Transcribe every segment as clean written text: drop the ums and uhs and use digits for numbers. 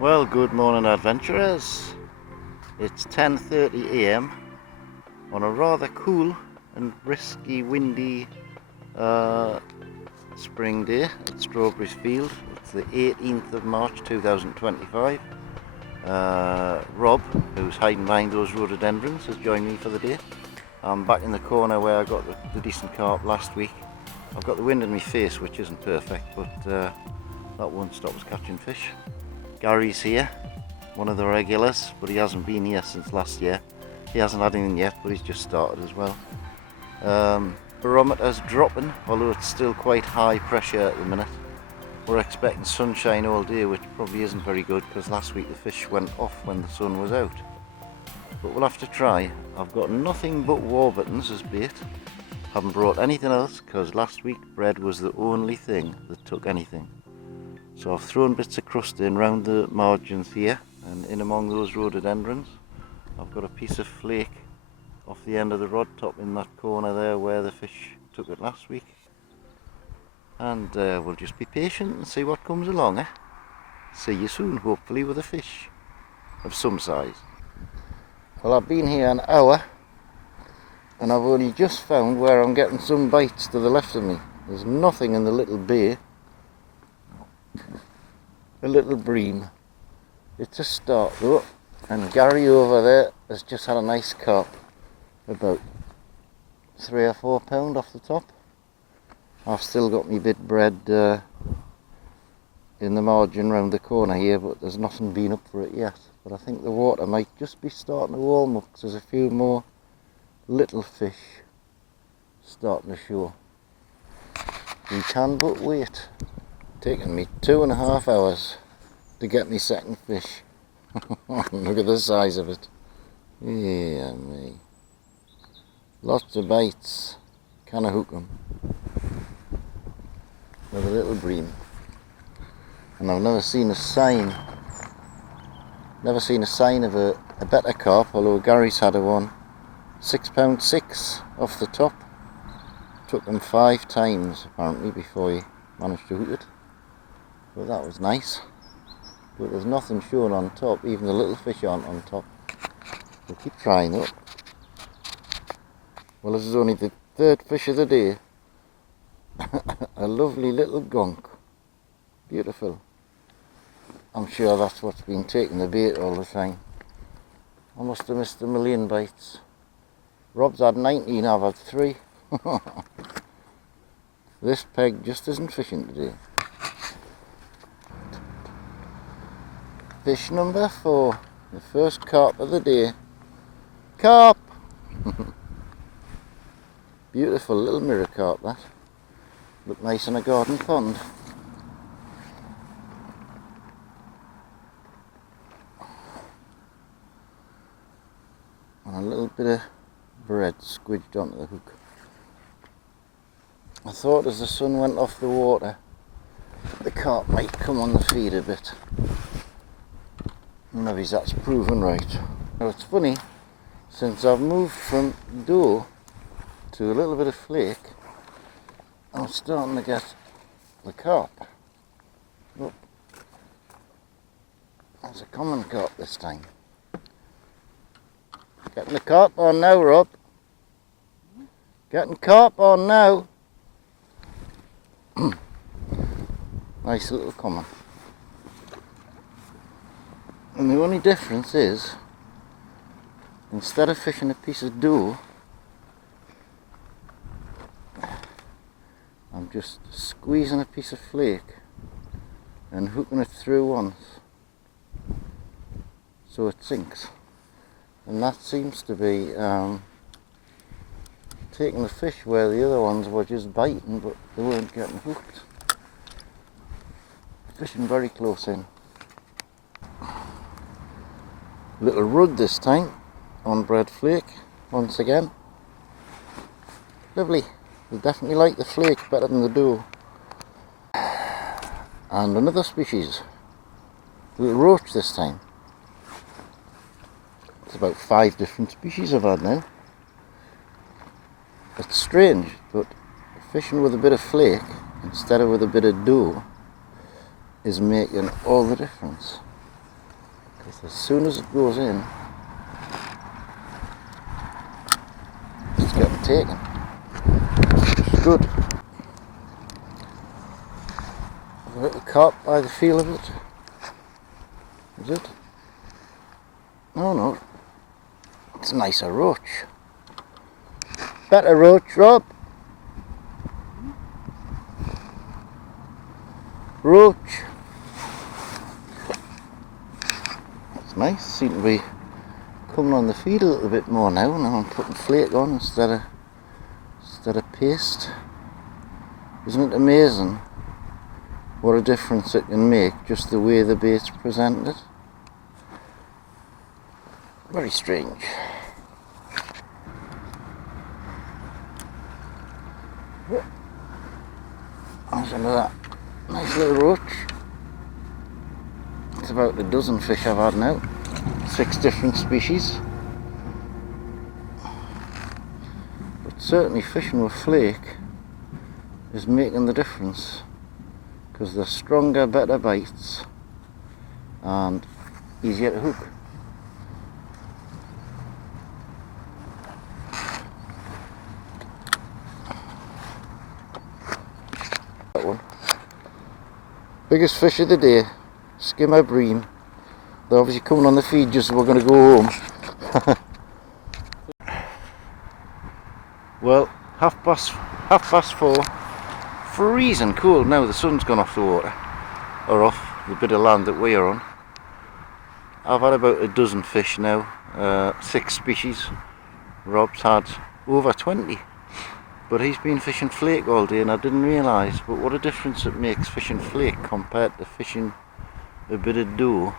Well, good morning, adventurers. It's 10:30 a.m. on a rather cool and brisky, windy spring day at Strawberries Field. It's the 18th of March 2025. Rob, who's hiding behind those rhododendrons, has joined me for the day. I'm back in the corner where I got the decent carp last week. I've got the wind in my face, which isn't perfect, but that won't stop us catching fish. Gary's here, one of the regulars, but he hasn't been here since last year. He hasn't had anything yet, but he's just started as well. Barometer's dropping, although it's still quite high pressure at the minute. We're expecting sunshine all day, which probably isn't very good because last week the fish went off when the sun was out. But we'll have to try. I've got nothing but warburtons as bait. Haven't brought anything else because last week bread was the only thing that took anything. So I've thrown bits of crust in round the margins here and in among those rhododendrons. I've got a piece of flake off the end of the rod top in that corner there where the fish took it last week. And we'll just be patient and see what comes along. See you soon, hopefully with a fish of some size. Well, I've been here an hour and I've only just found where I'm getting some bites to the left of me. There's nothing in the little bay. A little bream. It's a start though, and Gary over there has just had a nice carp, about 3 or 4 pound off the top. I've still got my bit bread in the margin round the corner here, but there's nothing been up for it yet. But I think the water might just be starting to warm up because there's a few more little fish starting to show. We can but wait. Taken me 2.5 hours to get me second fish. Look at the size of it. Yeah, me. Lots of bites. Can I hook them? With a little bream. And I've never seen a sign of a better carp, although Gary's had a one. £6.6 off the top. Took them 5 times apparently before he managed to hook it. But that was nice. But there's nothing showing on top, even the little fish aren't on top. We'll keep trying though. Well, this is only the 3rd fish of the day. A lovely little gonk. Beautiful. I'm sure that's what's been taking the bait all the time. I must have missed a million bites. Rob's had 19, I've had 3. This peg just isn't fishing today. Fish number 4, the first carp of the day. Carp! Beautiful little mirror carp that. Look nice in a garden pond. And a little bit of bread squidged onto the hook. I thought as the sun went off the water, the carp might come on the feed a bit. Maybe that's proven right. Now it's funny, since I've moved from dough to a little bit of flake, I'm starting to get the carp. Oh, that's a common carp this time. Getting the carp on now, Rob. Getting carp on now. Nice little common. And the only difference is, instead of fishing a piece of dough, I'm just squeezing a piece of flake and hooking it through once so it sinks. And that seems to be taking the fish where the other ones were just biting but they weren't getting hooked. Fishing very close in. Little rudd this time on bread flake once again. Lovely. They definitely like the flake better than the dough. And another species. Little roach this time. It's about 5 different species I've had now. It's strange, but fishing with a bit of flake instead of with a bit of dough is making all the difference. Because as soon as it goes in, it's getting taken. It's good. A little carp by the feel of it. Is it? No. It's a nicer roach. Better roach, Rob. Roach. It's nice. Seem to be coming on the feed a little bit more now. Now I'm putting flake on instead of paste. Isn't it amazing what a difference it can make, just the way the bait's presented? Very strange. There's another nice little roach. It's about a dozen fish I've had now. 6 different species. But certainly fishing with flake is making the difference, because they're stronger, better bites and easier to hook. That one. Biggest fish of the day, skimmer bream. They're obviously coming on the feed just as we're going to go home. Well, half past 4. Freezing cold now. The sun's gone off the water, or off the bit of land that we are on. I've had about a dozen fish now, 6 species. Rob's had over 20, but he's been fishing flake all day, and I didn't realise, but what a difference it makes fishing flake compared to fishing a bit of dough.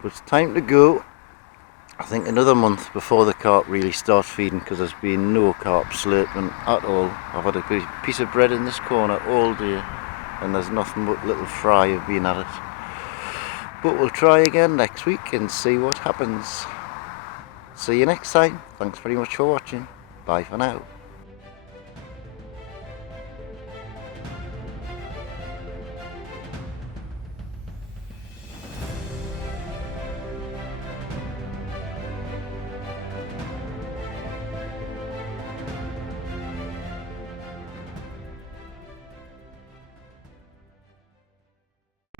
But it's time to go. I think another month before the carp really start feeding, because there's been no carp slurping at all. I've had a piece of bread in this corner all day, and there's nothing but little fry have been at it. But we'll try again next week and see what happens. See you next time. Thanks very much for watching. Bye for now.